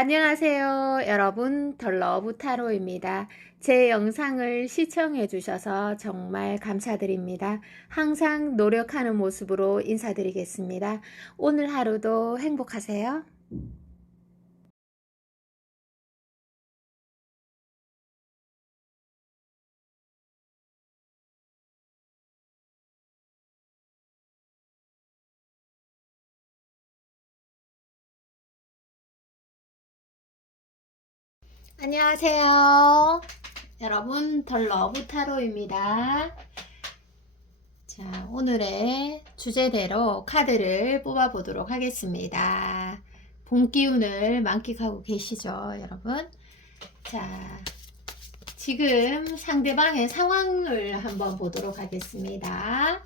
안녕하세요, 여러분. 덜러브 타로입니다. 제 영상을 시청해 주셔서 정말 감사드립니다. 항상 노력하는 모습으로 인사드리겠습니다. 오늘 하루도 행복하세요. 안녕하세요. 여러분, 덜러브 타로입니다. 자, 오늘의 주제대로 카드를 뽑아보도록 하겠습니다. 봄 기운을 만끽하고 계시죠, 여러분? 자, 지금 상대방의 상황을 한번 보도록 하겠습니다.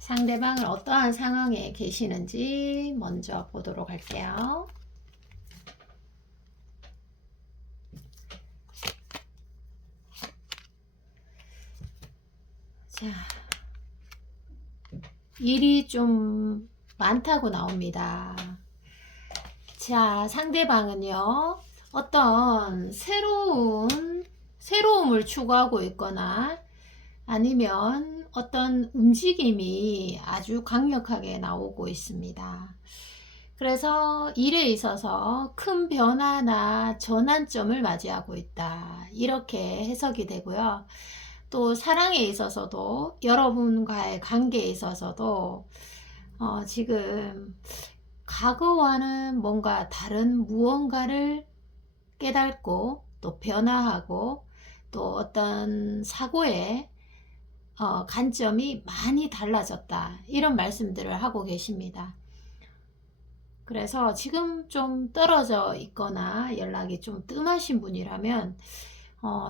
상대방은 어떠한 상황에 계시는지 먼저 보도록 할게요. 자, 일이 좀 많다고 나옵니다. 자, 상대방은요, 어떤 새로움을 추구하고 있거나 아니면 어떤 움직임이 아주 강력하게 나오고 있습니다. 그래서 일에 있어서 큰 변화나 전환점을 맞이하고 있다. 이렇게 해석이 되고요. 또 사랑에 있어서도 여러분과의 관계에 있어서도 지금 과거와는 뭔가 다른 무언가를 깨닫고 또 변화하고 또 어떤 사고의 관점이 많이 달라졌다. 이런 말씀들을 하고 계십니다. 그래서 지금 좀 떨어져 있거나 연락이 좀 뜸하신 분이라면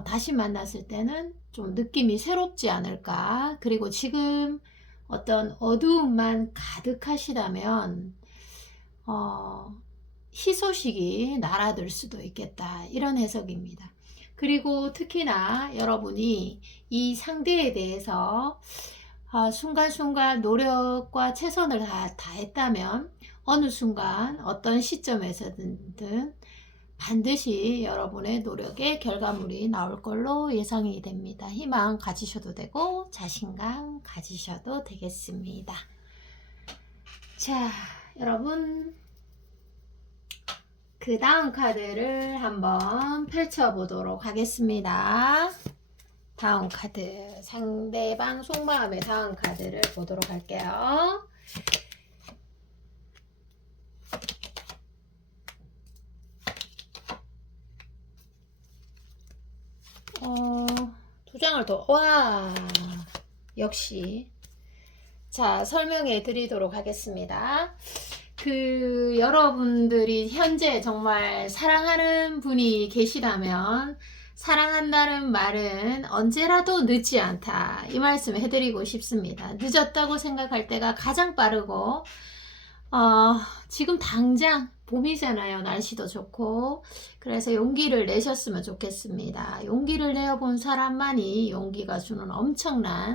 다시 만났을 때는 좀 느낌이 새롭지 않을까. 그리고 지금 어떤 어두움만 가득하시다면 희소식이 날아들 수도 있겠다. 이런 해석입니다. 그리고 특히나 여러분이 이 상대에 대해서 순간순간 노력과 최선을 다했다면 어느 순간 어떤 시점에서든 반드시 여러분의 노력의 결과물이 나올 걸로 예상이 됩니다. 희망 가지셔도 되고 자신감 가지셔도 되겠습니다. 자, 여러분 그 다음 카드를 한번 펼쳐보도록 하겠습니다. 다음 카드, 상대방 속마음의 다음 카드를 보도록 할게요. 두 장을 더, 와, 역시. 자, 설명해 드리도록 하겠습니다. 여러분들이 현재 정말 사랑하는 분이 계시다면, 사랑한다는 말은 언제라도 늦지 않다. 이 말씀 해드리고 싶습니다. 늦었다고 생각할 때가 가장 빠르고, 지금 당장 봄이잖아요. 날씨도 좋고. 그래서 용기를 내셨으면 좋겠습니다. 용기를 내어본 사람만이 용기가 주는 엄청난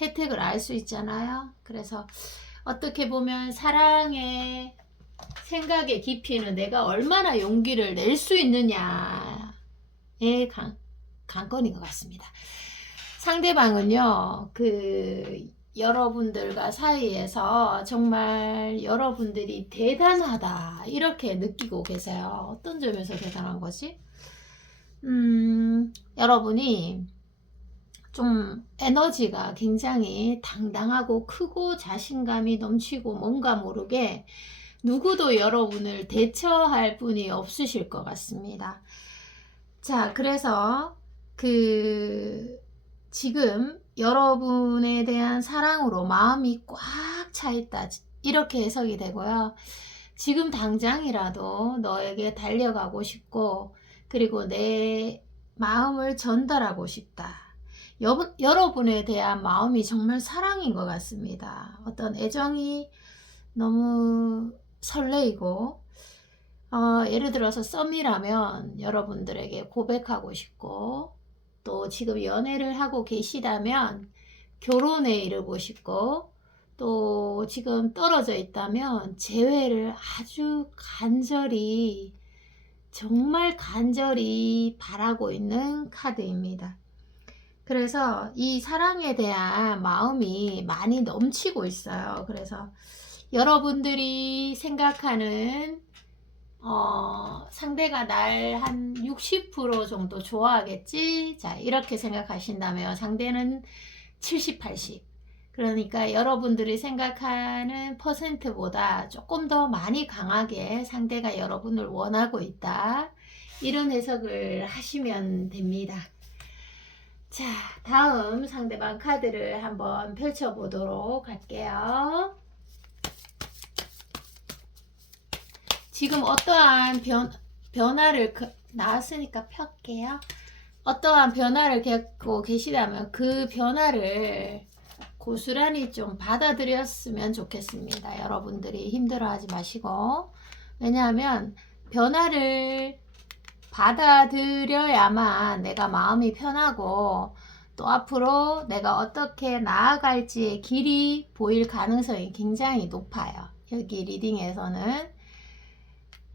혜택을 알 수 있잖아요. 그래서 어떻게 보면 사랑의 생각의 깊이는 내가 얼마나 용기를 낼 수 있느냐의 관건인 것 같습니다. 상대방은요, 여러분들과 사이에서 정말 여러분들이 대단하다 이렇게 느끼고 계세요. 어떤 점에서 대단한 거지? 여러분이 좀 에너지가 굉장히 당당하고 크고 자신감이 넘치고 뭔가 모르게 누구도 여러분을 대처할 분이 없으실 것 같습니다. 자, 그래서 지금 여러분에 대한 사랑으로 마음이 꽉 차 있다. 이렇게 해석이 되고요. 지금 당장이라도 너에게 달려가고 싶고, 그리고 내 마음을 전달하고 싶다. 여러분에 대한 마음이 정말 사랑인 것 같습니다. 어떤 애정이 너무 설레이고, 예를 들어서 썸이라면 여러분들에게 고백하고 싶고, 또 지금 연애를 하고 계시다면 결혼에 이르고 싶고, 또 지금 떨어져 있다면 재회를 아주 간절히 정말 간절히 바라고 있는 카드입니다. 그래서 이 사랑에 대한 마음이 많이 넘치고 있어요. 그래서 여러분들이 생각하는 상대가 날 한 60% 정도 좋아하겠지? 자, 이렇게 생각하신다면 상대는 70, 80. 그러니까 여러분들이 생각하는 퍼센트보다 조금 더 많이 강하게 상대가 여러분을 원하고 있다. 이런 해석을 하시면 됩니다. 자, 다음 상대방 카드를 한번 펼쳐보도록 할게요. 지금 어떠한 변화를 나왔으니까 펼게요. 어떠한 변화를 겪고 계시다면 그 변화를 고스란히 좀 받아들였으면 좋겠습니다. 여러분들이 힘들어하지 마시고. 왜냐하면 변화를 받아들여야만 내가 마음이 편하고 또 앞으로 내가 어떻게 나아갈지의 길이 보일 가능성이 굉장히 높아요. 여기 리딩에서는.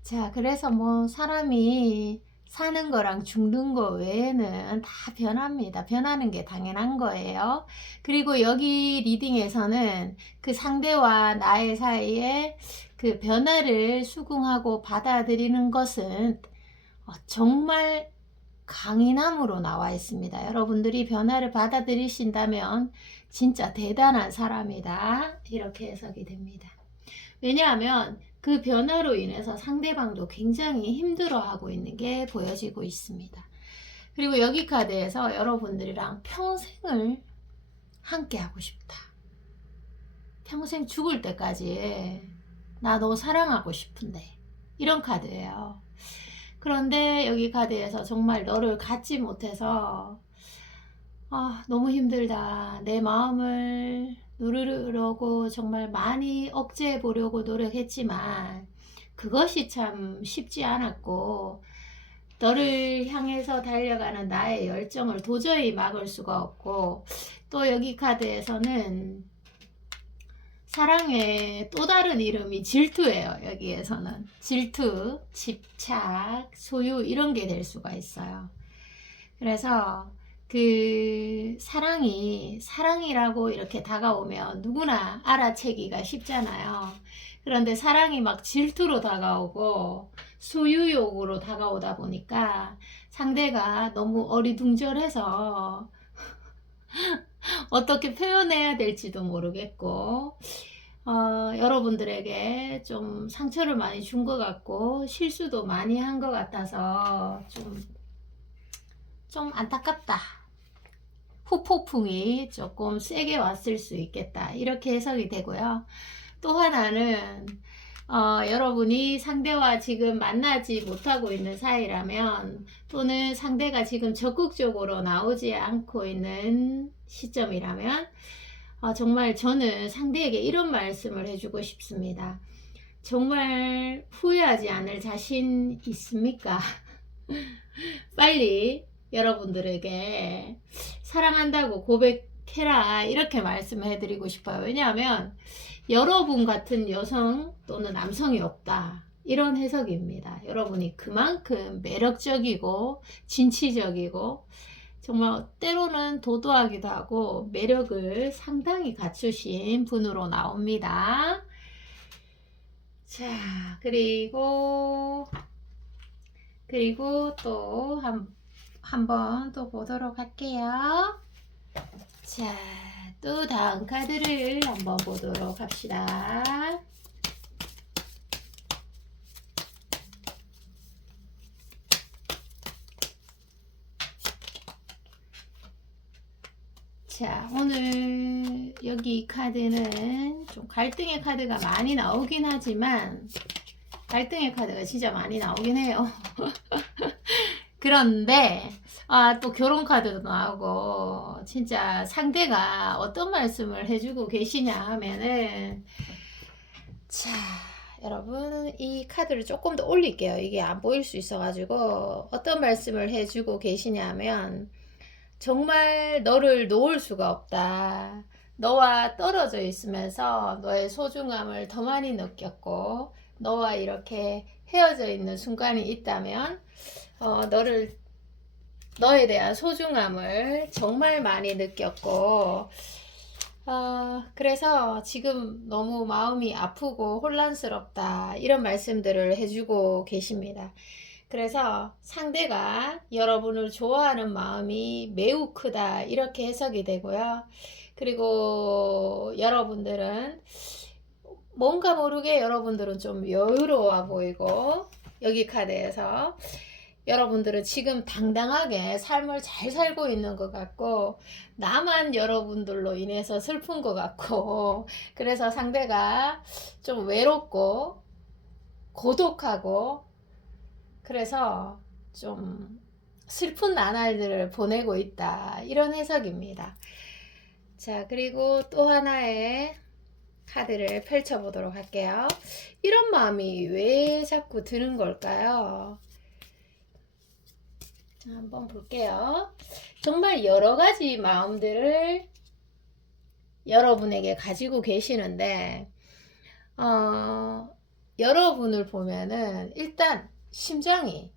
자, 그래서 뭐 사람이 사는 거랑 죽는 거 외에는 다 변합니다. 변하는 게 당연한 거예요. 그리고 여기 리딩에서는 그 상대와 나의 사이에 그 변화를 수긍하고 받아들이는 것은 정말 강인함으로 나와 있습니다. 여러분들이 변화를 받아들이신다면 진짜 대단한 사람이다. 이렇게 해석이 됩니다. 왜냐하면 그 변화로 인해서 상대방도 굉장히 힘들어하고 있는 게 보여지고 있습니다. 그리고 여기 카드에서 여러분들이랑 평생을 함께 하고 싶다. 평생 죽을 때까지 나 너 사랑하고 싶은데, 이런 카드예요. 그런데 여기 카드에서 정말 너를 갖지 못해서 너무 힘들다. 내 마음을 누르려고 정말 많이 억제해 보려고 노력했지만 그것이 참 쉽지 않았고, 너를 향해서 달려가는 나의 열정을 도저히 막을 수가 없고, 또 여기 카드에서는 사랑의 또 다른 이름이 질투예요. 여기에서는 질투, 집착, 소유, 이런 게 될 수가 있어요. 그래서 그 사랑이 사랑이라고 이렇게 다가오면 누구나 알아채기가 쉽잖아요. 그런데 사랑이 막 질투로 다가오고 소유욕으로 다가오다 보니까 상대가 너무 어리둥절해서 어떻게 표현해야 될지도 모르겠고, 여러분들에게 좀 상처를 많이 준 것 같고 실수도 많이 한 것 같아서 좀 안타깝다. 후폭풍이 조금 세게 왔을 수 있겠다. 이렇게 해석이 되고요. 또 하나는 여러분이 상대와 지금 만나지 못하고 있는 사이라면, 또는 상대가 지금 적극적으로 나오지 않고 있는 시점이라면 정말 저는 상대에게 이런 말씀을 해주고 싶습니다. 정말 후회하지 않을 자신 있습니까? 빨리 여러분들에게 사랑한다고 고백해라, 이렇게 말씀해 드리고 싶어요. 왜냐하면 여러분 같은 여성 또는 남성이 없다, 이런 해석입니다. 여러분이 그만큼 매력적이고 진취적이고 정말 때로는 도도하기도 하고 매력을 상당히 갖추신 분으로 나옵니다. 자, 그리고 또 한 번 또 보도록 할게요. 자, 또 다음 카드를 한번 보도록 합시다. 자, 오늘 여기 카드는 좀 갈등의 카드가 많이 나오긴 하지만, 갈등의 카드가 진짜 많이 나오긴 해요. 그런데 또 결혼 카드도 나오고, 진짜 상대가 어떤 말씀을 해주고 계시냐 하면은, 자, 여러분 이 카드를 조금 더 올릴게요. 이게 안 보일 수 있어 가지고. 어떤 말씀을 해주고 계시냐면, 정말 너를 놓을 수가 없다. 너와 떨어져 있으면서 너의 소중함을 더 많이 느꼈고, 너와 이렇게 헤어져 있는 순간이 있다면 너에 대한 소중함을 정말 많이 느꼈고 그래서 지금 너무 마음이 아프고 혼란스럽다 이런 말씀들을 해주고 계십니다. 그래서 상대가 여러분을 좋아하는 마음이 매우 크다 이렇게 해석이 되고요. 그리고 여러분들은 뭔가 모르게 여러분들은 좀 여유로워 보이고 여기 카드에서 여러분들은 지금 당당하게 삶을 잘 살고 있는 것 같고 나만 여러분들로 인해서 슬픈 것 같고 그래서 상대가 좀 외롭고 고독하고 그래서 좀 슬픈 나날들을 보내고 있다 이런 해석입니다. 자, 그리고 또 하나의 카드를 펼쳐 보도록 할게요. 이런 마음이 왜 자꾸 드는 걸까요? 한번 볼게요. 정말 여러 가지 마음들을 여러분에게 가지고 계시는데 여러분을 보면은 일단 심장이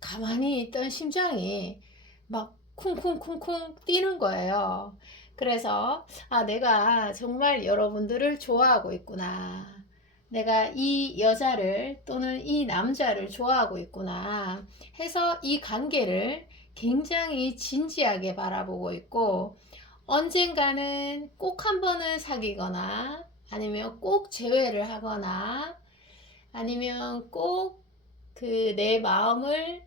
가만히 있던 심장이 막 쿵쿵쿵쿵 뛰는 거예요. 그래서 내가 정말 여러분들을 좋아하고 있구나. 내가 이 여자를 또는 이 남자를 좋아하고 있구나 해서 이 관계를 굉장히 진지하게 바라보고 있고 언젠가는 꼭 한 번은 사귀거나 아니면 꼭 재회를 하거나 아니면 꼭 그 내 마음을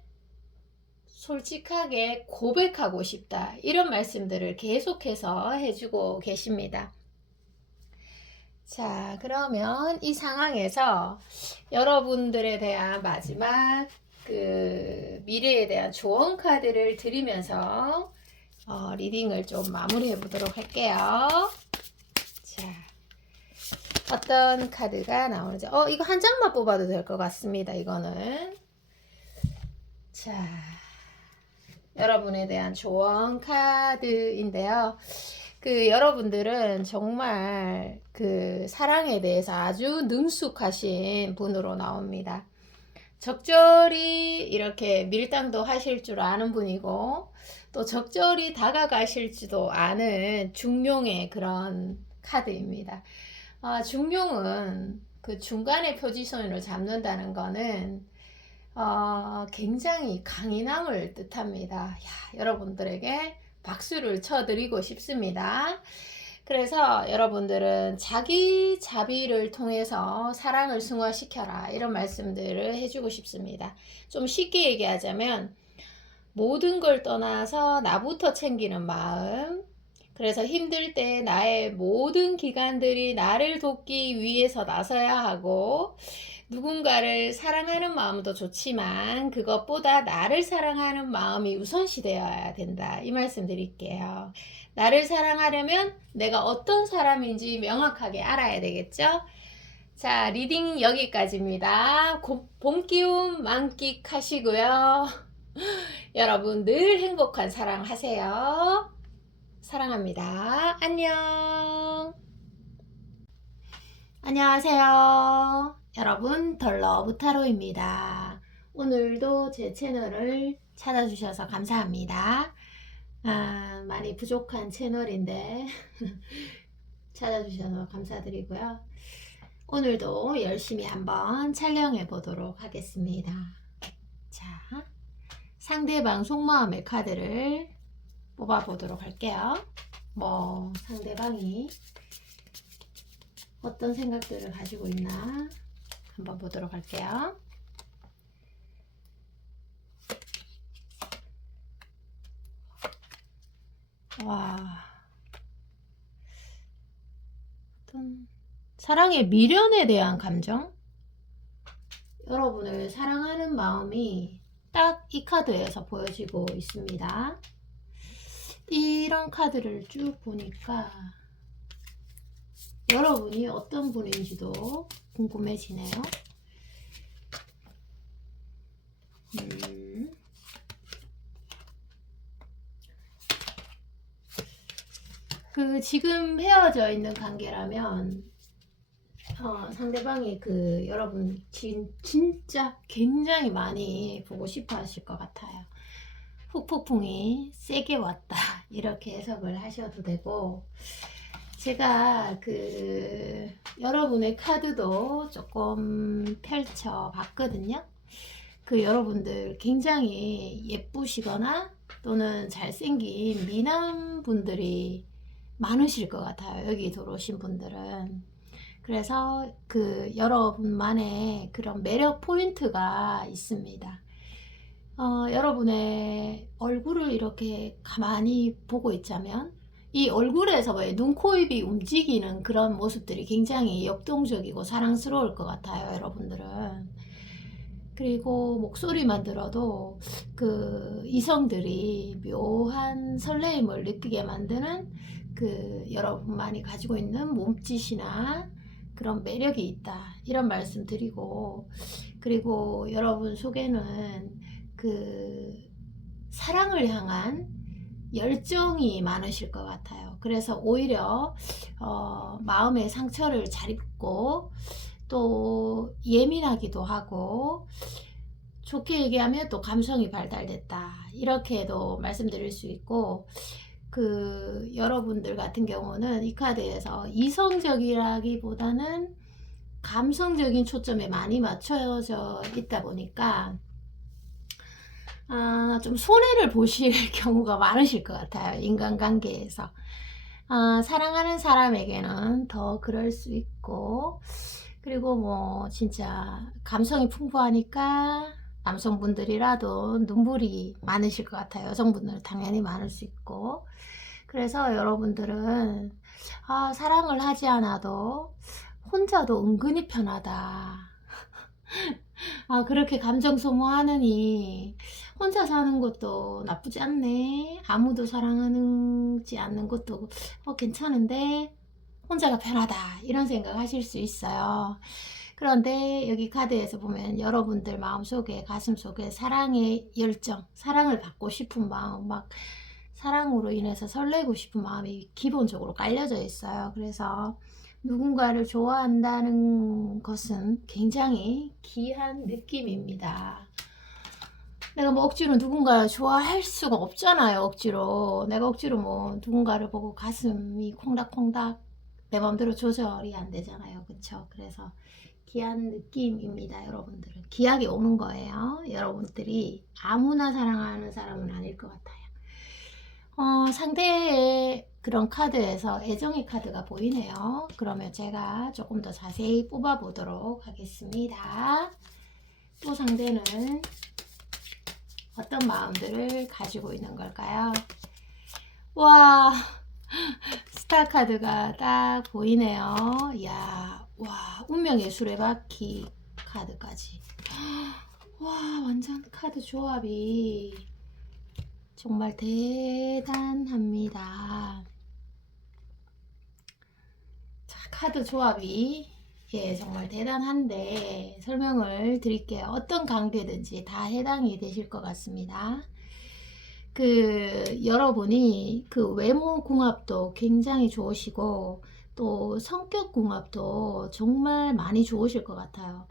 솔직하게 고백하고 싶다 이런 말씀들을 계속해서 해주고 계십니다. 자, 그러면 이 상황에서 여러분들에 대한 마지막 그 미래에 대한 조언 카드를 드리면서 리딩을 좀 마무리해 보도록 할게요. 자, 어떤 카드가 나오는지 이거 한 장만 뽑아도 될 것 같습니다. 이거는 자, 여러분에 대한 조언 카드인데요. 그 여러분들은 정말 그 사랑에 대해서 아주 능숙하신 분으로 나옵니다. 적절히 이렇게 밀당도 하실 줄 아는 분이고 또 적절히 다가가실지도 아는 중용의 그런 카드입니다. 중용은 그 중간의 포지션을 잡는다는 거는 굉장히 강인함을 뜻합니다. 여러분들에게 박수를 쳐드리고 싶습니다. 그래서 여러분들은 자기 자비를 통해서 사랑을 승화시켜라 이런 말씀들을 해주고 싶습니다. 좀 쉽게 얘기하자면 모든 걸 떠나서 나부터 챙기는 마음, 그래서 힘들 때 나의 모든 기관들이 나를 돕기 위해서 나서야 하고 누군가를 사랑하는 마음도 좋지만 그것보다 나를 사랑하는 마음이 우선시 되어야 된다 이 말씀 드릴게요. 나를 사랑하려면 내가 어떤 사람인지 명확하게 알아야 되겠죠. 자, 리딩 여기까지입니다. 봄 기운 만끽하시고요. 여러분 늘 행복한 사랑 하세요. 사랑합니다. 안녕. 안녕하세요. 여러분 덜러브타로입니다. 오늘도 제 채널을 찾아주셔서 감사합니다. 많이 부족한 채널인데 찾아주셔서 감사드리고요. 오늘도 열심히 한번 촬영해 보도록 하겠습니다. 자, 상대방 속마음의 카드를 뽑아 보도록 할게요. 상대방이 어떤 생각들을 가지고 있나 한번 보도록 할게요. 어떤 사랑의 미련에 대한 감정? 여러분을 사랑하는 마음이 딱 이 카드에서 보여지고 있습니다. 이런 카드를 쭉 보니까 여러분이 어떤 분인지도 궁금해지네요. 지금 헤어져 있는 관계라면 상대방이 그 여러분 진짜 굉장히 많이 보고 싶어 하실 것 같아요. 후폭풍이 세게 왔다 이렇게 해석을 하셔도 되고, 제가 그 여러분의 카드도 조금 펼쳐 봤거든요. 그 여러분들 굉장히 예쁘시거나 또는 잘생긴 미남 분들이 많으실 것 같아요. 여기 들어오신 분들은. 그래서 그 여러분만의 그런 매력 포인트가 있습니다. 여러분의 얼굴을 이렇게 가만히 보고 있자면 이 얼굴에서 왜 눈, 코, 입이 움직이는 그런 모습들이 굉장히 역동적이고 사랑스러울 것 같아요, 여러분들은. 그리고 목소리만 들어도 그 이성들이 묘한 설레임을 느끼게 만드는 그 여러분만이 가지고 있는 몸짓이나 그런 매력이 있다, 이런 말씀 드리고, 그리고 여러분 속에는 그 사랑을 향한 열정이 많으실 것 같아요. 그래서 오히려 마음의 상처를 잘 입고 또 예민하기도 하고, 좋게 얘기하면 또 감성이 발달됐다 이렇게도 말씀드릴 수 있고, 그 여러분들 같은 경우는 이 카드에서 이성적이라기보다는 감성적인 초점에 많이 맞춰져 있다 보니까 좀 손해를 보실 경우가 많으실 것 같아요, 인간관계에서. 사랑하는 사람에게는 더 그럴 수 있고, 그리고 뭐 진짜 감성이 풍부하니까 남성분들이라도 눈물이 많으실 것 같아요. 여성분들은 당연히 많을 수 있고. 그래서 여러분들은 사랑을 하지 않아도 혼자도 은근히 편하다. 그렇게 감정 소모하느니 혼자 사는 것도 나쁘지 않네. 아무도 사랑하지 않는 것도 괜찮은데 혼자가 편하다, 이런 생각 하실 수 있어요. 그런데 여기 카드에서 보면 여러분들 마음속에, 가슴속에 사랑의 열정, 사랑을 받고 싶은 마음, 막 사랑으로 인해서 설레고 싶은 마음이 기본적으로 깔려져 있어요. 그래서 누군가를 좋아한다는 것은 굉장히 귀한 느낌입니다. 내가 뭐 억지로 누군가를 좋아할 수가 없잖아요. 억지로 내가 억지로 뭐 누군가를 보고 가슴이 콩닥콩닥 내 마음대로 조절이 안 되잖아요. 그쵸? 그래서 귀한 느낌입니다. 여러분들은 귀하게 오는 거예요. 여러분들이 아무나 사랑하는 사람은 아닐 것 같아요. 상대의 그런 카드에서 애정의 카드가 보이네요. 그러면 제가 조금 더 자세히 뽑아 보도록 하겠습니다. 또 상대는 어떤 마음들을 가지고 있는 걸까요? 와, 스타 카드가 딱 보이네요. 이야, 와, 운명의 수레바퀴 카드까지. 와, 완전 카드 조합이 정말 대단합니다. 자, 카드 조합이 정말 대단한데 설명을 드릴게요. 어떤 관계든지 다 해당이 되실 것 같습니다. 그 여러분이 그 외모 궁합도 굉장히 좋으시고 또 성격 궁합도 정말 많이 좋으실 것 같아요.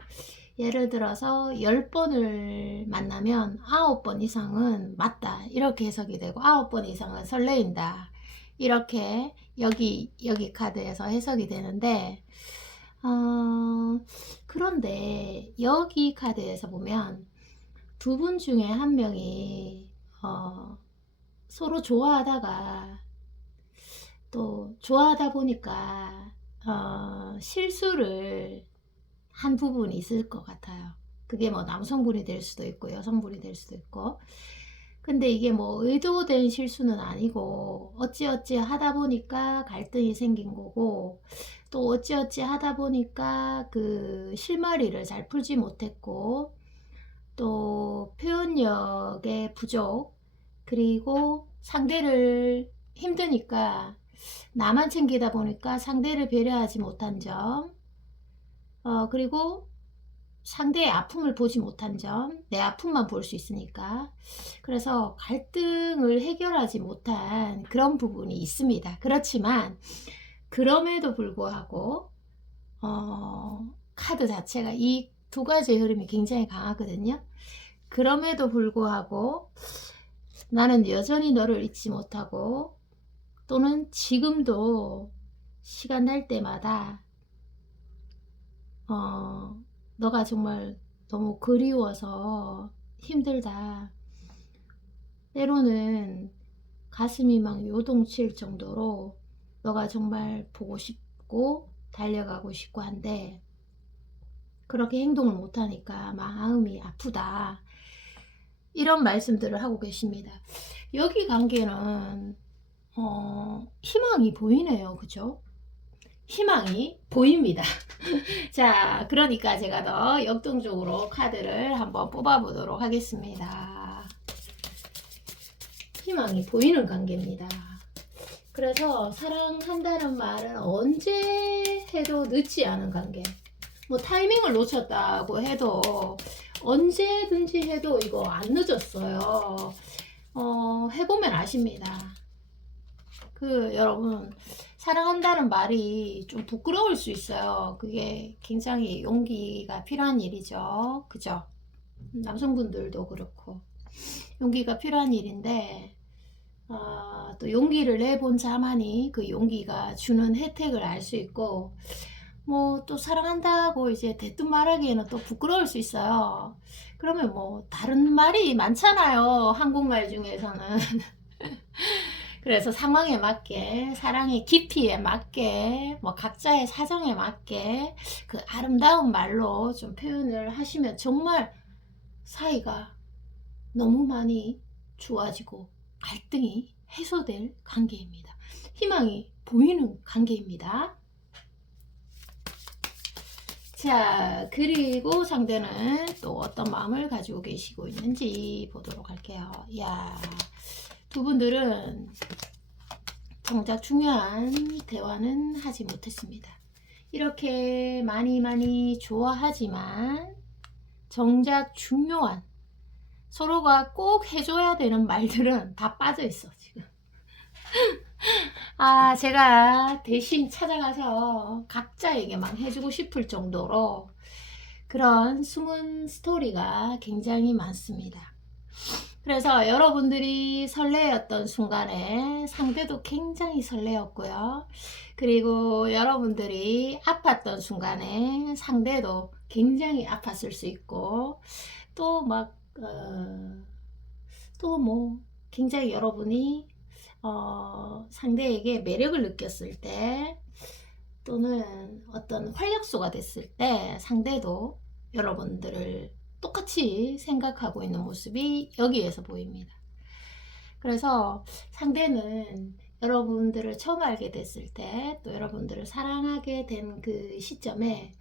예를 들어서 10번을 만나면 9번 이상은 맞다, 이렇게 해석이 되고 9번 이상은 설레인다, 이렇게 여기 카드에서 해석이 되는데, 그런데 여기 카드에서 보면 두 분 중에 한 명이 서로 좋아하다가 또 좋아하다 보니까 실수를 한 부분이 있을 것 같아요. 그게 뭐 남성분이 될 수도 있고 여성분이 될 수도 있고, 근데 이게 뭐 의도된 실수는 아니고 어찌어찌 하다 보니까 갈등이 생긴 거고, 또 어찌어찌 하다 보니까 그 실마리를 잘 풀지 못했고, 또 표현력의 부족, 그리고 상대를 힘드니까 나만 챙기다 보니까 상대를 배려하지 못한 점, 그리고 상대의 아픔을 보지 못한 점, 내 아픔만 볼 수 있으니까, 그래서 갈등을 해결하지 못한 그런 부분이 있습니다. 그렇지만 그럼에도 불구하고 카드 자체가 이 두 가지의 흐름이 굉장히 강하거든요. 그럼에도 불구하고 나는 여전히 너를 잊지 못하고 또는 지금도 시간 날 때마다 너가 정말 너무 그리워서 힘들다. 때로는 가슴이 막 요동칠 정도로 너가 정말 보고 싶고 달려가고 싶고 한데 그렇게 행동을 못하니까 마음이 아프다. 이런 말씀들을 하고 계십니다. 여기 관계는 희망이 보이네요. 그죠? 희망이 보입니다. 자, 그러니까 제가 더 역동적으로 카드를 한번 뽑아보도록 하겠습니다. 희망이 보이는 관계입니다. 그래서 사랑한다는 말은 언제 해도 늦지 않은 관계. 뭐 타이밍을 놓쳤다고 해도 언제든지 해도 이거 안 늦었어요. 해보면 아십니다. 여러분 사랑한다는 말이 좀 부끄러울 수 있어요. 그게 굉장히 용기가 필요한 일이죠. 그죠? 남성분들도 그렇고 용기가 필요한 일인데 또 용기를 내본 자만이 그 용기가 주는 혜택을 알 수 있고 뭐 또 사랑한다고 이제 대뜸 말하기에는 또 부끄러울 수 있어요. 그러면 뭐 다른 말이 많잖아요. 한국말 중에서는. 그래서 상황에 맞게 사랑의 깊이에 맞게 뭐 각자의 사정에 맞게 그 아름다운 말로 좀 표현을 하시면 정말 사이가 너무 많이 좋아지고 갈등이 해소될 관계입니다. 희망이 보이는 관계입니다. 자, 그리고 상대는 또 어떤 마음을 가지고 계시고 있는지 보도록 할게요. 이야, 두 분들은 정작 중요한 대화는 하지 못했습니다. 이렇게 많이 좋아하지만 정작 중요한 서로가 꼭 해줘야 되는 말들은 다 빠져 있어 지금. 제가 대신 찾아가서 각자에게만 해주고 싶을 정도로 그런 숨은 스토리가 굉장히 많습니다. 그래서 여러분들이 설레었던 순간에 상대도 굉장히 설레었고요. 그리고 여러분들이 아팠던 순간에 상대도 굉장히 아팠을 수 있고 또 뭐 굉장히 여러분이 상대에게 매력을 느꼈을 때 또는 어떤 활력소가 됐을 때 상대도 여러분들을 똑같이 생각하고 있는 모습이 여기에서 보입니다. 그래서 상대는 여러분들을 처음 알게 됐을 때 또 여러분들을 사랑하게 된 그 시점에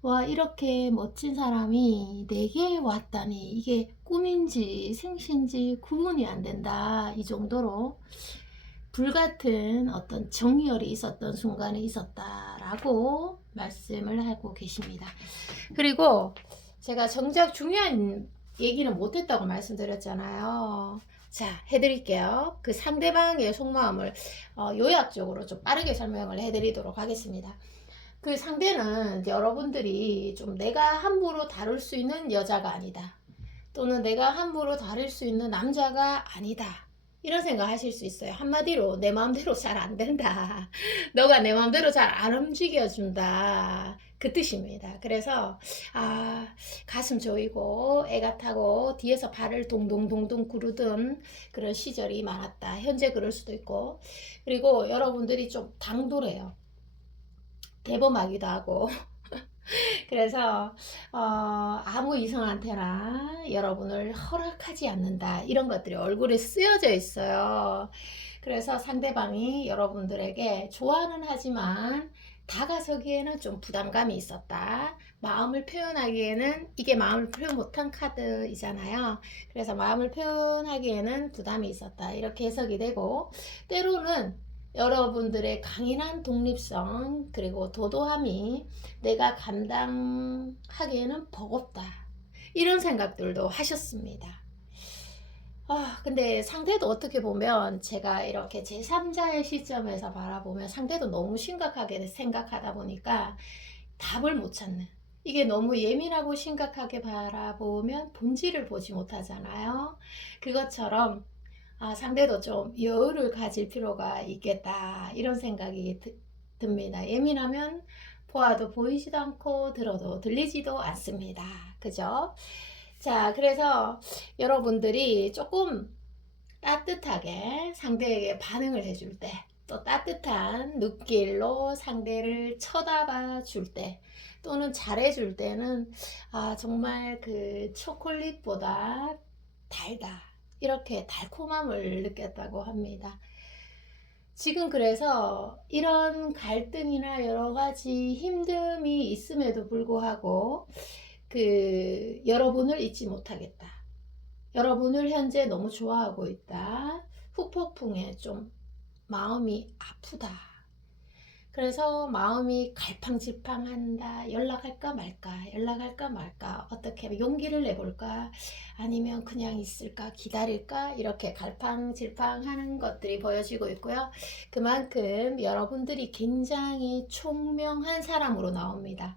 와, 이렇게 멋진 사람이 내게 왔다니 이게 꿈인지 생신지 구분이 안 된다. 이 정도로 불같은 어떤 정열이 있었던 순간이 있었다라고 말씀을 하고 계십니다. 그리고 제가 정작 중요한 얘기는 못했다고 말씀드렸잖아요. 자, 해드릴게요. 그 상대방의 속마음을 요약적으로 좀 빠르게 설명을 해드리도록 하겠습니다. 그 상대는 여러분들이 좀 내가 함부로 다룰 수 있는 여자가 아니다. 또는 내가 함부로 다룰 수 있는 남자가 아니다. 이런 생각 하실 수 있어요. 한마디로 내 마음대로 잘 안 된다. 너가 내 마음대로 잘 안 움직여준다. 그 뜻입니다. 그래서 가슴 조이고 애가 타고 뒤에서 발을 동동동동 구르던 그런 시절이 많았다. 현재 그럴 수도 있고 그리고 여러분들이 좀 당돌해요. 대범하기도 하고 그래서 아무 이성한테나 여러분을 허락하지 않는다. 이런 것들이 얼굴에 쓰여져 있어요. 그래서 상대방이 여러분들에게 좋아는 하지만 다가서기에는 좀 부담감이 있었다. 마음을 표현하기에는 이게 마음을 표현 못한 카드이잖아요. 그래서 마음을 표현하기에는 부담이 있었다. 이렇게 해석이 되고 때로는 여러분들의 강인한 독립성 그리고 도도함이 내가 감당하기에는 버겁다. 이런 생각들도 하셨습니다. 근데 상대도 어떻게 보면 제가 이렇게 제3자의 시점에서 바라보면 상대도 너무 심각하게 생각하다 보니까 답을 못 찾는, 이게 너무 예민하고 심각하게 바라보면 본질을 보지 못하잖아요. 그것처럼 상대도 좀 여유를 가질 필요가 있겠다, 이런 생각이 듭니다. 예민하면 보아도 보이지도 않고 들어도 들리지도 않습니다. 그죠? 자, 그래서 여러분들이 조금 따뜻하게 상대에게 반응을 해줄 때, 또 따뜻한 눈길로 상대를 쳐다봐 줄 때, 또는 잘해줄 때는 정말 그 초콜릿보다 달다, 이렇게 달콤함을 느꼈다고 합니다. 지금 그래서 이런 갈등이나 여러 가지 힘듦이 있음에도 불구하고 여러분을 잊지 못하겠다, 여러분을 현재 너무 좋아하고 있다, 후폭풍에 좀 마음이 아프다, 그래서 마음이 갈팡질팡한다, 연락할까 말까, 어떻게 용기를 내볼까, 아니면 그냥 있을까, 기다릴까, 이렇게 갈팡질팡하는 것들이 보여지고 있고요. 그만큼 여러분들이 굉장히 총명한 사람으로 나옵니다.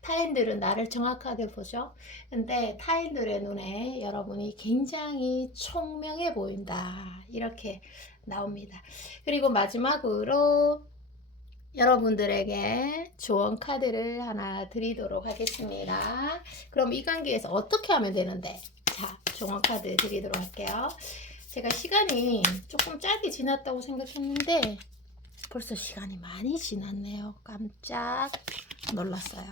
타인들은 나를 정확하게 보죠. 근데 타인들의 눈에 여러분이 굉장히 총명해 보인다, 이렇게 나옵니다. 그리고 마지막으로 여러분들에게 조언 카드를 하나 드리도록 하겠습니다. 그럼 이 관계에서 어떻게 하면 되는데? 자, 조언 카드 드리도록 할게요. 제가 시간이 조금 짧게 지났다고 생각했는데 벌써 시간이 많이 지났네요. 깜짝 놀랐어요.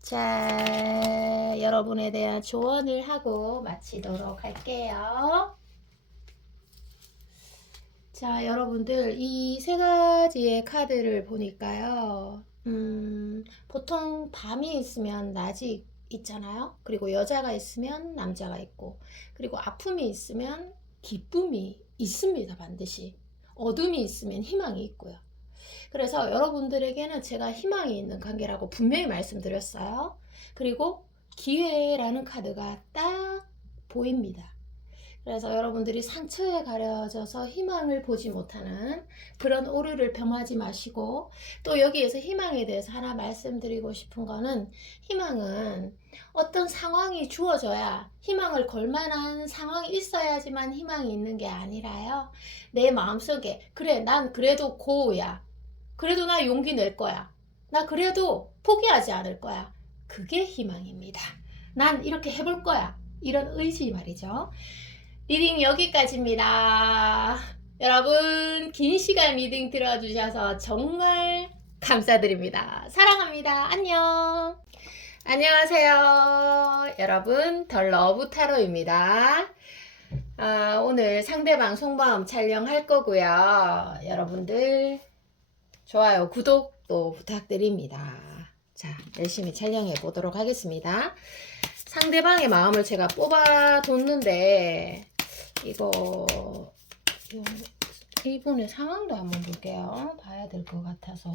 자, 여러분에 대한 조언을 하고 마치도록 할게요. 자, 여러분들 이 세 가지의 카드를 보니까요. 보통 밤이 있으면 낮이 있잖아요. 그리고 여자가 있으면 남자가 있고, 그리고 아픔이 있으면 기쁨이 있습니다. 반드시. 어둠이 있으면 희망이 있고요. 그래서 여러분들에게는 제가 희망이 있는 관계라고 분명히 말씀드렸어요. 그리고 기회라는 카드가 딱 보입니다. 그래서 여러분들이 상처에 가려져서 희망을 보지 못하는 그런 오류를 범하지 마시고, 또 여기에서 희망에 대해서 하나 말씀드리고 싶은 거는, 희망은 어떤 상황이 주어져야, 희망을 걸 만한 상황이 있어야지만 희망이 있는 게 아니라요, 내 마음속에 그래, 난 그래도 고우야, 그래도 나 용기 낼 거야, 나 그래도 포기하지 않을 거야, 그게 희망입니다. 난 이렇게 해볼 거야, 이런 의지 말이죠. 리딩 여기까지입니다. 여러분, 긴 시간 리딩 들어주셔서 정말 감사드립니다. 사랑합니다. 안녕. 안녕하세요. 여러분, 더 러브 타로입니다. 오늘 상대방 속마음 촬영할 거고요. 여러분들 좋아요, 구독도 부탁드립니다. 자, 열심히 촬영해 보도록 하겠습니다. 상대방의 마음을 제가 뽑아뒀는데, 이분의 상황도 한번 볼게요. 봐야 될 것 같아서.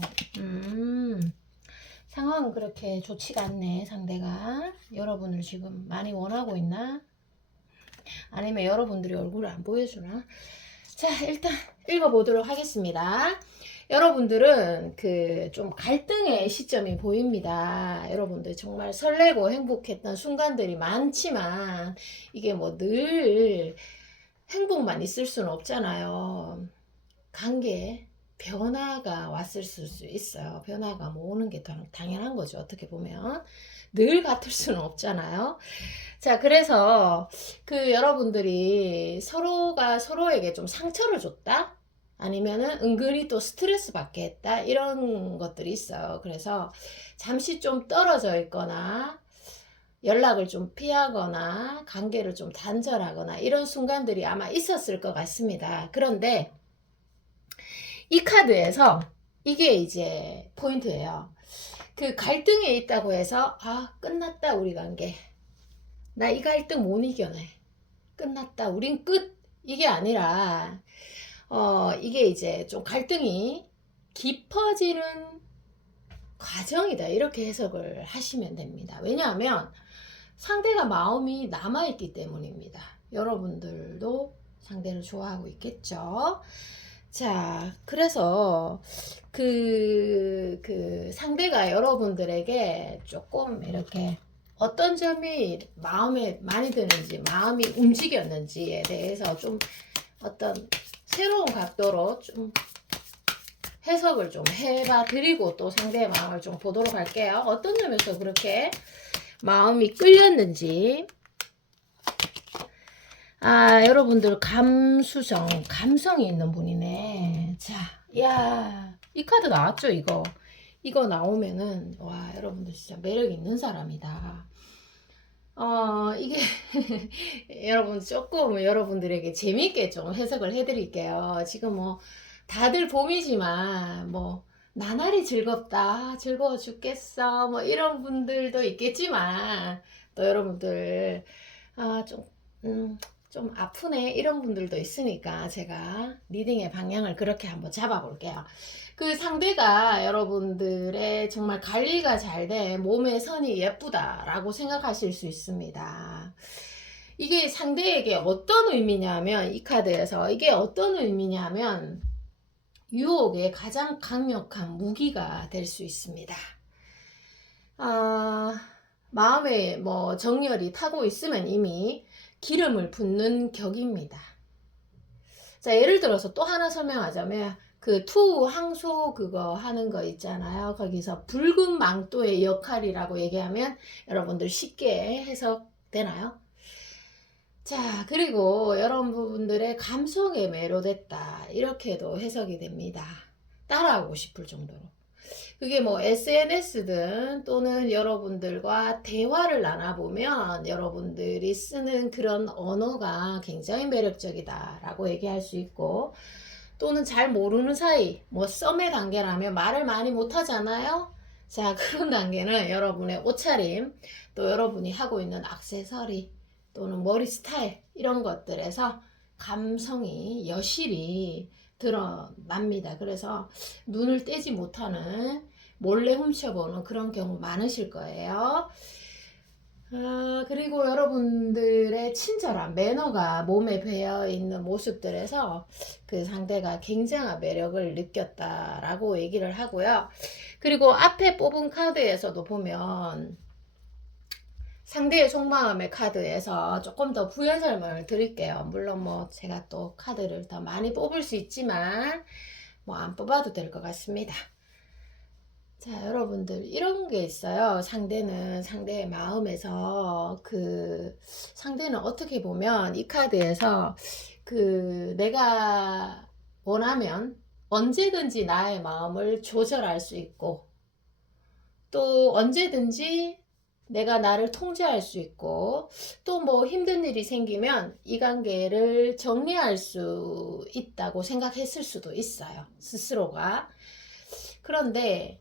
상황은 그렇게 좋지가 않네. 상대가 여러분을 지금 많이 원하고 있나? 아니면 여러분들이 얼굴을 안 보여주나? 자, 일단 읽어보도록 하겠습니다. 여러분들은 좀 갈등의 시점이 보입니다. 여러분들 정말 설레고 행복했던 순간들이 많지만, 이게 뭐 늘 행복만 있을 수는 없잖아요. 관계에 변화가 왔을 수 있어요. 변화가 뭐 오는 게 당연한 거죠. 어떻게 보면 늘 같을 수는 없잖아요. 자, 그래서 여러분들이 서로가 서로에게 좀 상처를 줬다, 아니면은 은근히 또 스트레스 받게 했다, 이런 것들이 있어요. 그래서 잠시 좀 떨어져 있거나, 연락을 좀 피하거나, 관계를 좀 단절하거나, 이런 순간들이 아마 있었을 것 같습니다. 그런데 이 카드에서 이게 이제 포인트예요. 갈등에 있다고 해서 끝났다 우리 관계, 나 이 갈등 못 이겨내, 끝났다, 우린 끝, 이게 아니라 이게 이제 좀 갈등이 깊어지는 과정이다, 이렇게 해석을 하시면 됩니다. 왜냐하면 상대가 마음이 남아있기 때문입니다. 여러분들도 상대를 좋아하고 있겠죠. 자, 그래서 그 상대가 여러분들에게 조금 이렇게 어떤 점이 마음에 많이 드는지, 마음이 움직였는지에 대해서 좀 어떤 새로운 각도로 좀 해석을 좀 해봐 드리고 또 상대의 마음을 좀 보도록 할게요. 어떤 점에서 그렇게 마음이 끌렸는지. 아, 여러분들 감성이 있는 분이네. 자, 야, 이 카드 나왔죠, 이거. 이거 나오면은, 와, 여러분들 진짜 매력 있는 사람이다. 이게, 여러분, 조금 여러분들에게 재밌게 좀 해석을 해드릴게요. 지금 뭐, 다들 봄이지만, 뭐, 나날이 즐겁다, 즐거워 죽겠어, 뭐, 이런 분들도 있겠지만, 또 여러분들, 아, 좀 아프네 이런 분들도 있으니까 제가 리딩의 방향을 그렇게 한번 잡아볼게요. 그 상대가 여러분들의 정말 관리가 잘 돼 몸의 선이 예쁘다라고 생각하실 수 있습니다. 이게 상대에게 어떤 의미냐면 이 카드에서 이게 어떤 의미냐면 유혹의 가장 강력한 무기가 될 수 있습니다. 마음에 뭐 정열이 타고 있으면 이미 기름을 붓는 격입니다. 자, 예를 들어서 또 하나 설명하자면 그 투항소 그거 하는 거 있잖아요. 거기서 붉은 망토의 역할이라고 얘기하면 여러분들 쉽게 해석되나요? 자, 그리고 여러분들의 감성에 매료됐다. 이렇게도 해석이 됩니다. 따라하고 싶을 정도로. 그게 뭐 SNS든 또는 여러분들과 대화를 나눠보면 여러분들이 쓰는 그런 언어가 굉장히 매력적이다 라고 얘기할 수 있고, 또는 잘 모르는 사이, 뭐 썸의 단계라면 말을 많이 못하잖아요. 자, 그런 단계는 여러분의 옷차림, 또 여러분이 하고 있는 액세서리 또는 머리 스타일 이런 것들에서 감성이 여실히 드러납니다. 그래서 눈을 떼지 못하는, 몰래 훔쳐보는 그런 경우 많으실 거예요. 그리고 여러분들의 친절한 매너가 몸에 배어 있는 모습들에서 그 상대가 굉장한 매력을 느꼈다라고 얘기를 하고요. 그리고 앞에 뽑은 카드에서도 보면 상대의 속마음의 카드에서 조금 더 부연 설명을 드릴게요. 물론 뭐 제가 또 카드를 더 많이 뽑을 수 있지만 뭐 안 뽑아도 될 것 같습니다. 자, 여러분들 이런 게 있어요. 상대는 상대의 마음에서 상대는 어떻게 보면 이 카드에서 내가 원하면 언제든지 나의 마음을 조절할 수 있고, 또 언제든지 내가 나를 통제할 수 있고, 또 뭐 힘든 일이 생기면 이 관계를 정리할 수 있다고 생각했을 수도 있어요, 스스로가. 그런데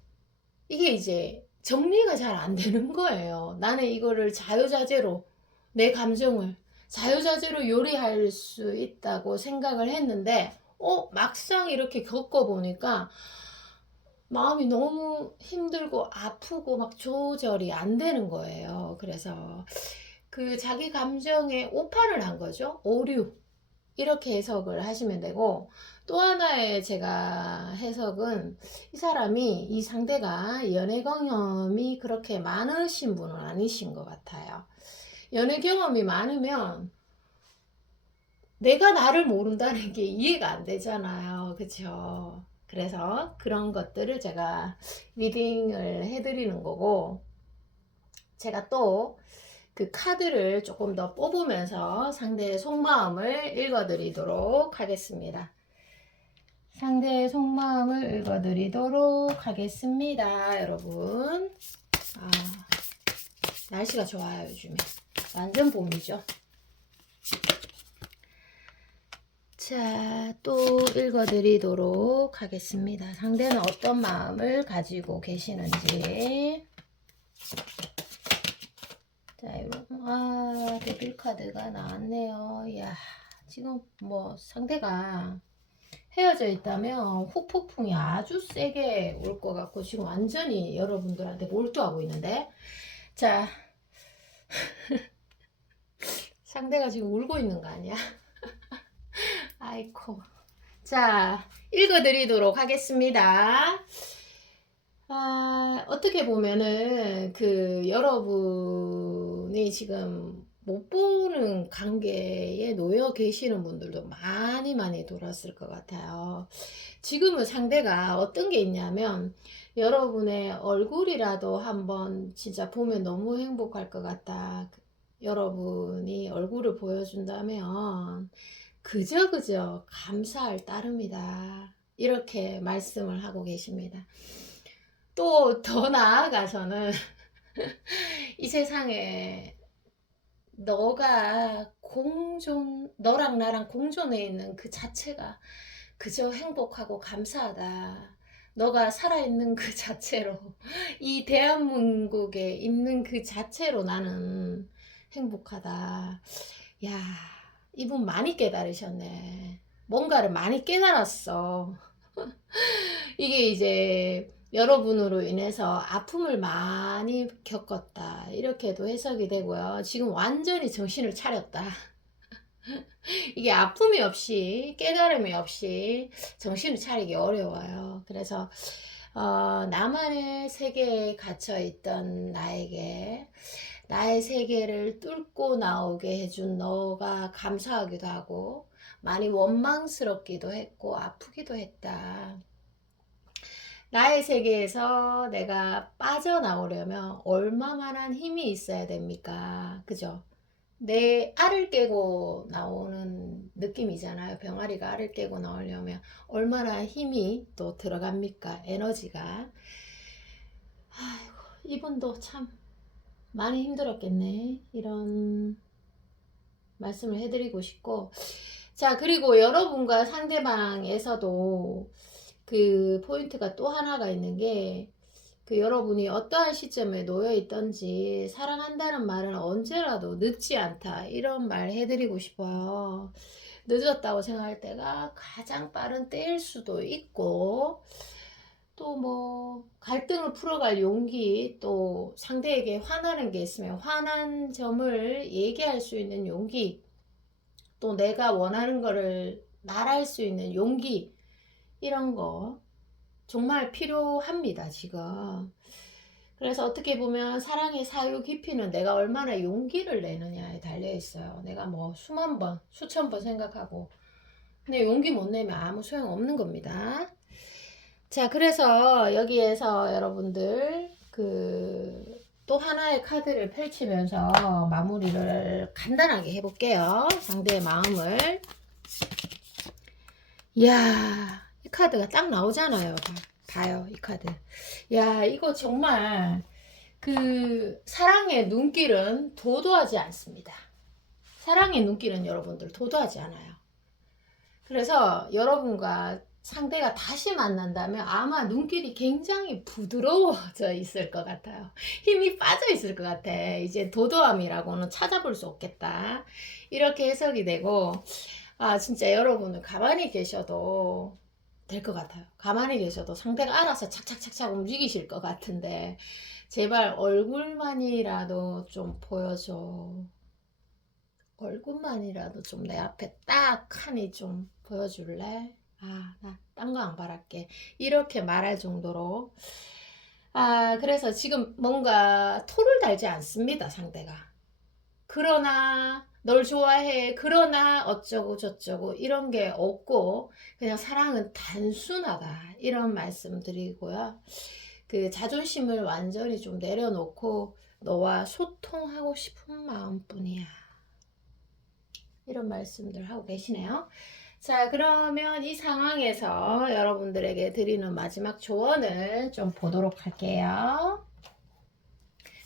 이게 이제 정리가 잘 안 되는 거예요. 나는 이거를 자유자재로, 내 감정을 자유자재로 요리할 수 있다고 생각을 했는데, 막상 이렇게 겪어보니까 마음이 너무 힘들고 아프고 막 조절이 안 되는 거예요. 그래서 자기 감정에 오판을 한 거죠. 오류. 이렇게 해석을 하시면 되고, 또 하나의 제가 해석은 이 상대가 연애 경험이 그렇게 많으신 분은 아니신 것 같아요. 연애 경험이 많으면 내가 나를 모른다는 게 이해가 안 되잖아요. 그쵸? 그래서 그런 것들을 제가 리딩을 해드리는 거고, 제가 또 그 카드를 조금 더 뽑으면서 상대의 속마음을 읽어드리도록 하겠습니다. 상대의 속마음을 읽어드리도록 하겠습니다. 여러분, 날씨가 좋아요. 요즘에 완전 봄이죠. 자, 또 읽어드리도록 하겠습니다. 상대는 어떤 마음을 가지고 계시는지. 자, 데빌 카드가 나왔네요. 이야, 지금 뭐 상대가 헤어져 있다면 후폭풍이 아주 세게 올 것 같고, 지금 완전히 여러분들한테 몰두하고 있는데, 자, 상대가 지금 울고 있는 거 아니야? 아이코. 자, 읽어드리도록 하겠습니다. 어떻게 보면은 여러분이 지금 못 보는 관계에 놓여 계시는 분들도 많이 돌았을 것 같아요. 지금은 상대가 어떤 게 있냐면 여러분의 얼굴이라도 한번 진짜 보면 너무 행복할 것 같다. 여러분이 얼굴을 보여준다면 그저 감사할 따름이다. 이렇게 말씀을 하고 계십니다. 또 더 나아가서는 이 세상에 너랑 나랑 공존해 있는 그 자체가 그저 행복하고 감사하다. 너가 살아있는 그 자체로, 이 대한민국에 있는 그 자체로 나는 행복하다. 야, 이분 많이 깨달으셨네. 뭔가를 많이 깨달았어. 이게 이제 여러분으로 인해서 아픔을 많이 겪었다. 이렇게도 해석이 되고요. 지금 완전히 정신을 차렸다. 이게 아픔이 없이, 깨달음이 없이 정신을 차리기 어려워요. 그래서 나만의 세계에 갇혀 있던 나에게 나의 세계를 뚫고 나오게 해준 너가 감사하기도 하고 많이 원망스럽기도 했고 아프기도 했다. 나의 세계에서 내가 빠져나오려면 얼마만한 힘이 있어야 됩니까? 그죠? 내 알을 깨고 나오는 느낌이잖아요. 병아리가 알을 깨고 나오려면 얼마나 힘이 또 들어갑니까? 에너지가. 아이고, 이분도 참 많이 힘들었겠네. 이런 말씀을 해드리고 싶고. 자, 그리고 여러분과 상대방에서도 그 포인트가 또 하나가 있는 게 여러분이 어떠한 시점에 놓여 있던지 사랑한다는 말은 언제라도 늦지 않다 이런 말 해드리고 싶어요. 늦었다고 생각할 때가 가장 빠른 때일 수도 있고 또 뭐 갈등을 풀어갈 용기 또 상대에게 화나는 게 있으면 화난 점을 얘기할 수 있는 용기 또 내가 원하는 거를 말할 수 있는 용기 이런 거 정말 필요합니다, 지금. 그래서 어떻게 보면 사랑의 사유 깊이는 내가 얼마나 용기를 내느냐에 달려 있어요. 내가 뭐 수만 번, 수천 번 생각하고 근데 용기 못 내면 아무 소용 없는 겁니다. 자, 그래서 여기에서 여러분들 또 하나의 카드를 펼치면서 마무리를 간단하게 해볼게요. 상대의 마음을. 이야, 이 카드가 딱 나오잖아요. 봐요, 이 카드. 야, 이거 정말 사랑의 눈길은 도도하지 않습니다. 사랑의 눈길은 여러분들 도도하지 않아요. 그래서 여러분과 상대가 다시 만난다면 아마 눈길이 굉장히 부드러워져 있을 것 같아요. 힘이 빠져 있을 것 같아. 이제 도도함이라고는 찾아볼 수 없겠다. 이렇게 해석이 되고 진짜 여러분은 가만히 계셔도 될 것 같아요. 가만히 계셔도 상대가 알아서 착착착착 움직이실 것 같은데 제발 얼굴만이라도 좀 보여줘. 얼굴만이라도 좀 내 앞에 딱 하니 좀 보여줄래? 나 딴 거 안 바랄게. 이렇게 말할 정도로 그래서 지금 뭔가 토를 달지 않습니다, 상대가. 그러나 널 좋아해. 그러나 어쩌고 저쩌고 이런 게 없고 그냥 사랑은 단순하다. 이런 말씀 드리고요. 자존심을 완전히 좀 내려놓고 너와 소통하고 싶은 마음뿐이야. 이런 말씀들 하고 계시네요. 자, 그러면 이 상황에서 여러분들에게 드리는 마지막 조언을 좀 보도록 할게요.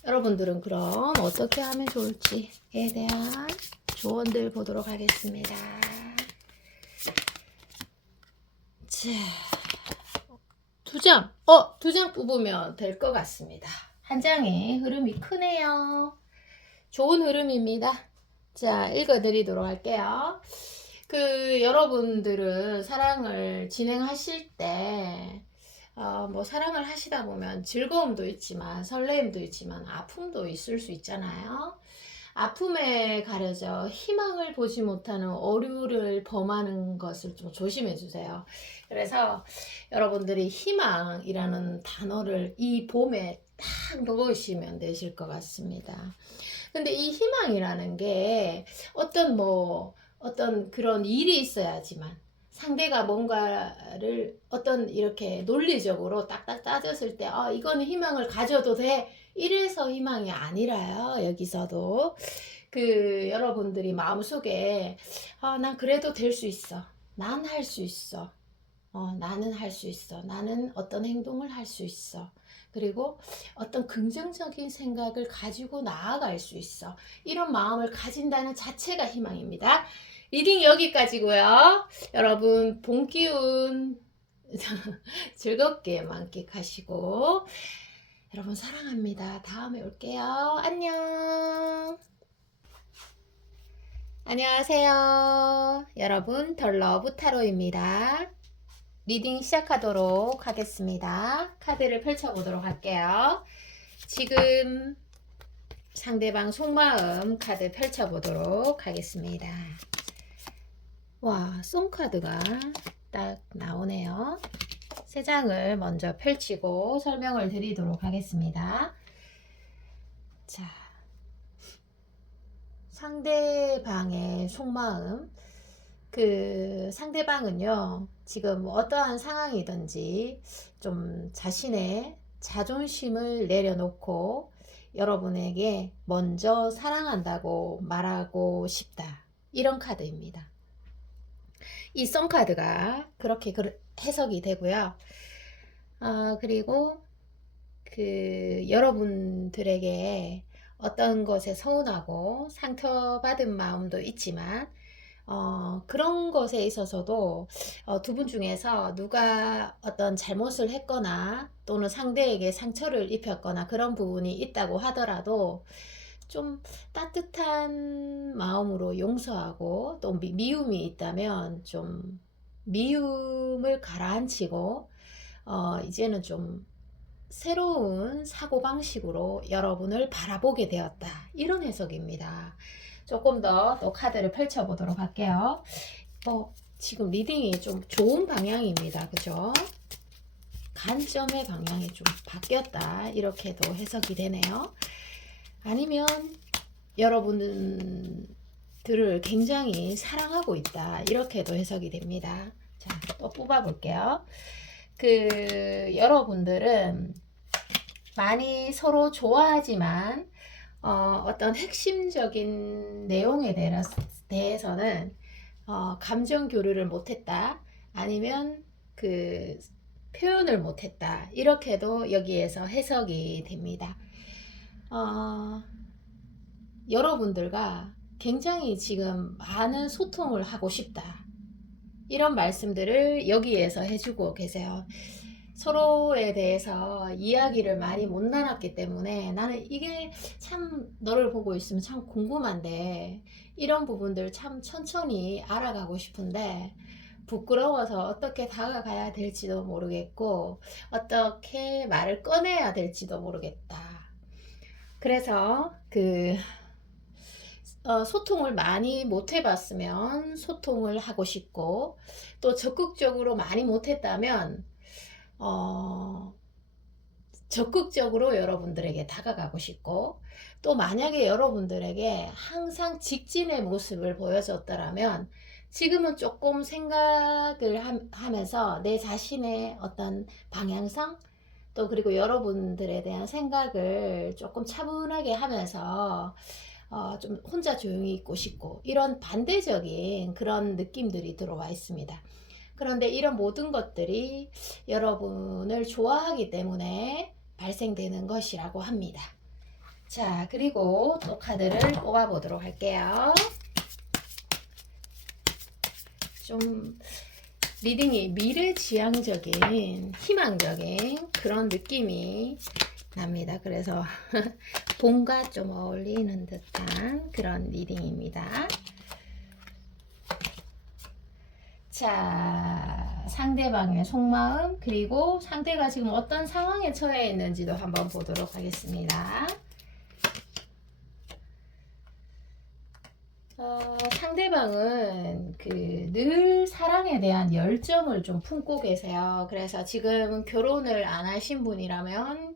여러분들은 그럼 어떻게 하면 좋을지에 대한 조언들 보도록 하겠습니다. 자, 두 장 뽑으면 될 것 같습니다. 한 장의 흐름이 크네요. 좋은 흐름입니다. 자, 읽어드리도록 할게요. 여러분들은 사랑을 진행하실 때 뭐 사랑을 하시다 보면 즐거움도 있지만 설레임도 있지만 아픔도 있을 수 있잖아요. 아픔에 가려져 희망을 보지 못하는 오류를 범하는 것을 좀 조심해 주세요. 그래서 여러분들이 희망이라는 단어를 이 봄에 딱 넣으시면 되실 것 같습니다. 근데 이 희망이라는 게 어떤 그런 일이 있어야지만, 상대가 뭔가를 어떤 이렇게 논리적으로 딱딱 따졌을 때 이거는 희망을 가져도 돼, 이래서 희망이 아니라요. 여기서도 여러분들이 마음속에 난 그래도 될 수 있어, 난 할 수 있어, 나는 할 수 있어, 나는 어떤 행동을 할 수 있어, 그리고 어떤 긍정적인 생각을 가지고 나아갈 수 있어, 이런 마음을 가진다는 자체가 희망입니다. 리딩 여기까지고요. 여러분 봄 기운 즐겁게 만끽하시고, 여러분 사랑합니다. 다음에 올게요. 안녕. 안녕하세요. 여러분 덜러브 타로입니다. 리딩 시작하도록 하겠습니다. 카드를 펼쳐보도록 할게요. 지금 상대방 속마음 카드 펼쳐보도록 하겠습니다. 와, 송카드가 딱 나오네요. 세 장을 먼저 펼치고 설명을 드리도록 하겠습니다. 자, 상대방의 속마음. 상대방은요, 지금 어떠한 상황이든지 좀 자신의 자존심을 내려놓고 여러분에게 먼저 사랑한다고 말하고 싶다, 이런 카드입니다. 이 썬카드가 그렇게 해석이 되고요. 그리고 여러분들에게 어떤 것에 서운하고 상처받은 마음도 있지만, 그런 것에 있어서도 두 분 중에서 누가 어떤 잘못을 했거나 또는 상대에게 상처를 입혔거나 그런 부분이 있다고 하더라도 좀 따뜻한 마음으로 용서하고, 또 미움이 있다면 좀 미움을 가라앉히고 이제는 좀 새로운 사고방식으로 여러분을 바라보게 되었다, 이런 해석입니다. 조금 더 또 카드를 펼쳐보도록 할게요. 지금 리딩이 좀 좋은 방향입니다. 그죠? 관점의 방향이 좀 바뀌었다, 이렇게도 해석이 되네요. 아니면 여러분들을 굉장히 사랑하고 있다, 이렇게도 해석이 됩니다. 자, 또 뽑아 볼게요. 여러분들은 많이 서로 좋아하지만 어떤 핵심적인 내용에 대해서는 감정 교류를 못했다, 아니면 표현을 못했다, 이렇게도 여기에서 해석이 됩니다. 여러분들과 굉장히 지금 많은 소통을 하고 싶다, 이런 말씀들을 여기에서 해주고 계세요. 서로에 대해서 이야기를 많이 못 나눴기 때문에 나는 이게 참 너를 보고 있으면 참 궁금한데, 이런 부분들 참 천천히 알아가고 싶은데 부끄러워서 어떻게 다가가야 될지도 모르겠고 어떻게 말을 꺼내야 될지도 모르겠다. 그래서 소통을 많이 못 해봤으면 소통을 하고 싶고, 또 적극적으로 많이 못 했다면 적극적으로 여러분들에게 다가가고 싶고, 또 만약에 여러분들에게 항상 직진의 모습을 보여줬더라면 지금은 조금 생각을 하면서 내 자신의 어떤 방향성, 또 그리고 여러분들에 대한 생각을 조금 차분하게 하면서 좀 혼자 조용히 있고 싶고, 이런 반대적인 그런 느낌들이 들어와 있습니다. 그런데 이런 모든 것들이 여러분을 좋아하기 때문에 발생되는 것이라고 합니다. 자, 그리고 또 카드를 뽑아 보도록 할게요. 좀 리딩이 미래지향적인, 희망적인 그런 느낌이 납니다. 그래서 봄과 좀 어울리는 듯한 그런 리딩입니다. 자, 상대방의 속마음, 그리고 상대가 지금 어떤 상황에 처해 있는지도 한번 보도록 하겠습니다. 상대방은 늘 사랑에 대한 열정을 좀 품고 계세요. 그래서 지금 결혼을 안 하신 분이라면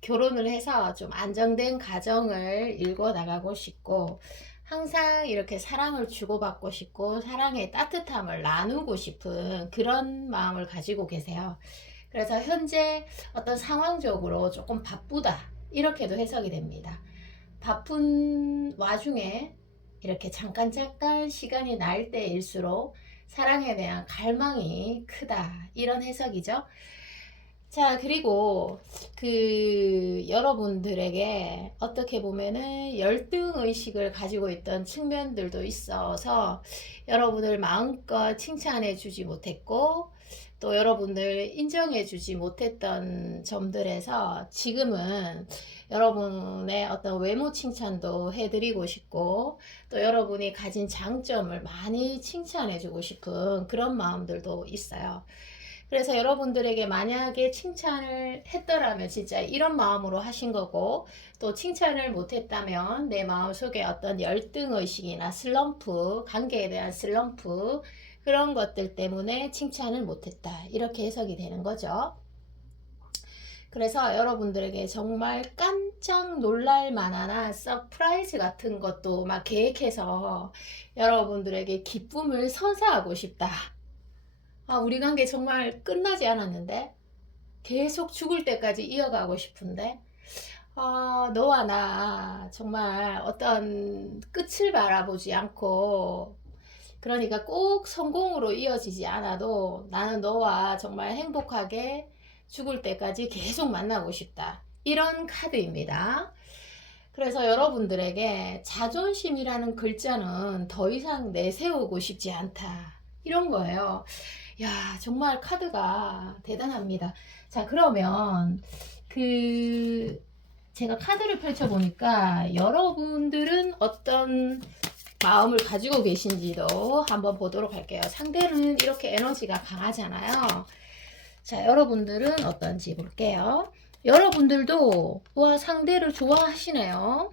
결혼을 해서 좀 안정된 가정을 일궈 나가고 싶고, 항상 이렇게 사랑을 주고받고 싶고 사랑의 따뜻함을 나누고 싶은 그런 마음을 가지고 계세요. 그래서 현재 어떤 상황적으로 조금 바쁘다, 이렇게도 해석이 됩니다. 바쁜 와중에 이렇게 잠깐 시간이 날 때일수록 사랑에 대한 갈망이 크다, 이런 해석이죠. 자, 그리고 여러분들에게 어떻게 보면은 열등 의식을 가지고 있던 측면들도 있어서 여러분을 마음껏 칭찬해 주지 못했고, 또 여러분들 인정해 주지 못했던 점들에서 지금은 여러분의 어떤 외모 칭찬도 해드리고 싶고, 또 여러분이 가진 장점을 많이 칭찬해 주고 싶은 그런 마음들도 있어요. 그래서 여러분들에게 만약에 칭찬을 했더라면 진짜 이런 마음으로 하신 거고, 또 칭찬을 못했다면 내 마음속에 어떤 열등의식이나 슬럼프, 관계에 대한 슬럼프, 그런 것들 때문에 칭찬을 못했다, 이렇게 해석이 되는 거죠. 그래서 여러분들에게 정말 깜짝 놀랄 만한 서프라이즈 같은 것도 막 계획해서 여러분들에게 기쁨을 선사하고 싶다. 우리 관계 정말 끝나지 않았는데, 계속 죽을 때까지 이어가고 싶은데, 너와 나 정말 어떤 끝을 바라보지 않고, 그러니까 꼭 성공으로 이어지지 않아도 나는 너와 정말 행복하게 죽을 때까지 계속 만나고 싶다, 이런 카드입니다. 그래서 여러분들에게 자존심이라는 글자는 더 이상 내세우고 싶지 않다, 이런 거예요. 야, 정말 카드가 대단합니다. 자, 그러면 제가 카드를 펼쳐보니까 여러분들은 어떤 마음을 가지고 계신지도 한번 보도록 할게요. 상대는 이렇게 에너지가 강하잖아요. 자, 여러분들은 어떤지 볼게요. 여러분들도 상대를 좋아하시네요.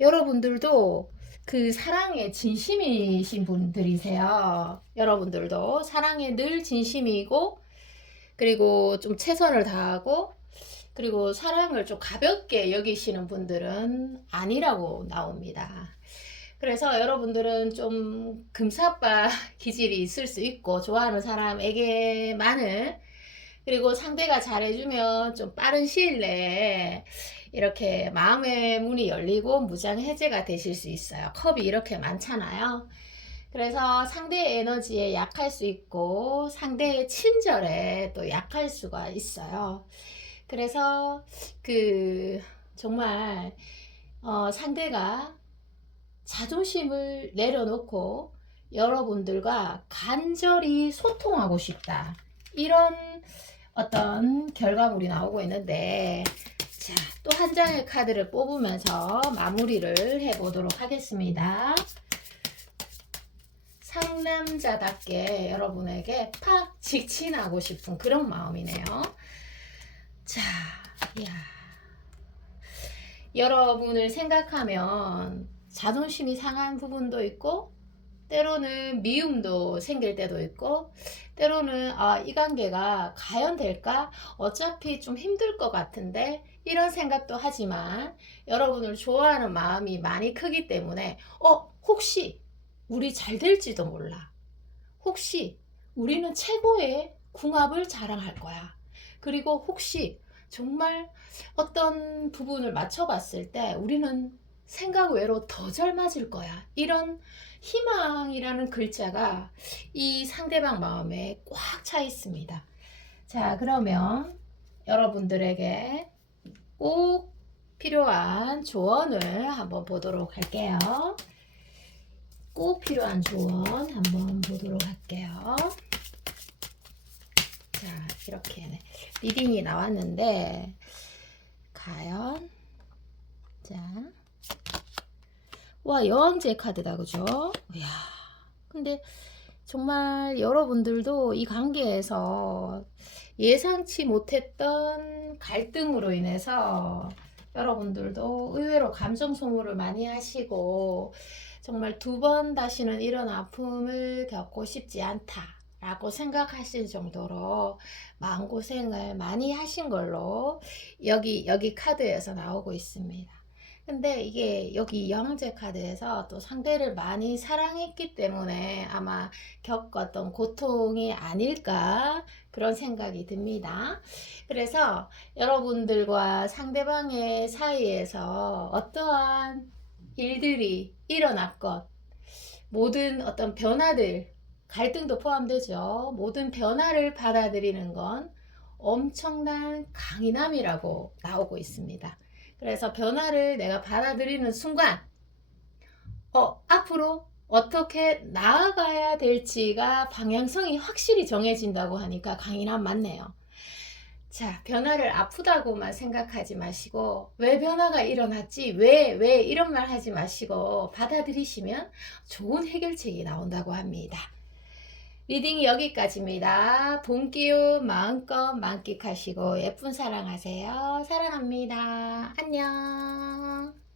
여러분들도 사랑에 진심이신 분들이세요. 여러분들도 사랑에 늘 진심이고, 그리고 좀 최선을 다하고, 그리고 사랑을 좀 가볍게 여기시는 분들은 아니라고 나옵니다. 그래서 여러분들은 좀 금사빠 기질이 있을 수 있고, 좋아하는 사람에게만은, 그리고 상대가 잘해주면 좀 빠른 시일 내에 이렇게 마음의 문이 열리고 무장 해제가 되실 수 있어요. 컵이 이렇게 많잖아요. 그래서 상대의 에너지에 약할 수 있고, 상대의 친절에 또 약할 수가 있어요. 그래서 정말 상대가 자존심을 내려놓고 여러분들과 간절히 소통하고 싶다, 이런 어떤 결과물이 나오고 있는데, 자, 또 한 장의 카드를 뽑으면서 마무리를 해보도록 하겠습니다. 상남자답게 여러분에게 팍 직진하고 싶은 그런 마음이네요. 자, 여러분을 생각하면 자존심이 상한 부분도 있고, 때로는 미움도 생길 때도 있고, 때로는 이 관계가 과연 될까? 어차피 좀 힘들 것 같은데, 이런 생각도 하지만 여러분을 좋아하는 마음이 많이 크기 때문에 혹시 우리 잘 될지도 몰라. 혹시 우리는 최고의 궁합을 자랑할 거야. 그리고 혹시 정말 어떤 부분을 맞춰봤을 때 우리는 생각 외로 더 잘 맞을 거야. 이런 희망이라는 글자가 이 상대방 마음에 꽉 차 있습니다. 자, 그러면 여러분들에게 꼭 필요한 조언을 한번 보도록 할게요. 꼭 필요한 조언 한번 보도록 할게요. 자, 이렇게 리딩이 나왔는데, 과연, 자, 여왕제 카드다, 그죠? 이야, 근데 정말 여러분들도 이 관계에서 예상치 못했던 갈등으로 인해서 여러분들도 의외로 감정 소모를 많이 하시고, 정말 두 번 다시는 이런 아픔을 겪고 싶지 않다 라고 생각하실 정도로 마음고생을 많이 하신 걸로 여기 카드에서 나오고 있습니다. 근데 이게 여기 영재 카드에서 또 상대를 많이 사랑했기 때문에 아마 겪었던 고통이 아닐까 그런 생각이 듭니다. 그래서 여러분들과 상대방의 사이에서 어떠한 일들이 일어났건 모든 어떤 변화들, 갈등도 포함되죠. 모든 변화를 받아들이는 건 엄청난 강인함이라고 나오고 있습니다. 그래서 변화를 내가 받아들이는 순간 앞으로 어떻게 나아가야 될지가 방향성이 확실히 정해진다고 하니까 강인함 맞네요. 자, 변화를 아프다고만 생각하지 마시고 왜 변화가 일어났지? 왜 이런 말 하지 마시고 받아들이시면 좋은 해결책이 나온다고 합니다. 리딩이 여기까지입니다. 봄 기운 마음껏 만끽하시고 예쁜 사랑하세요. 사랑합니다. 안녕.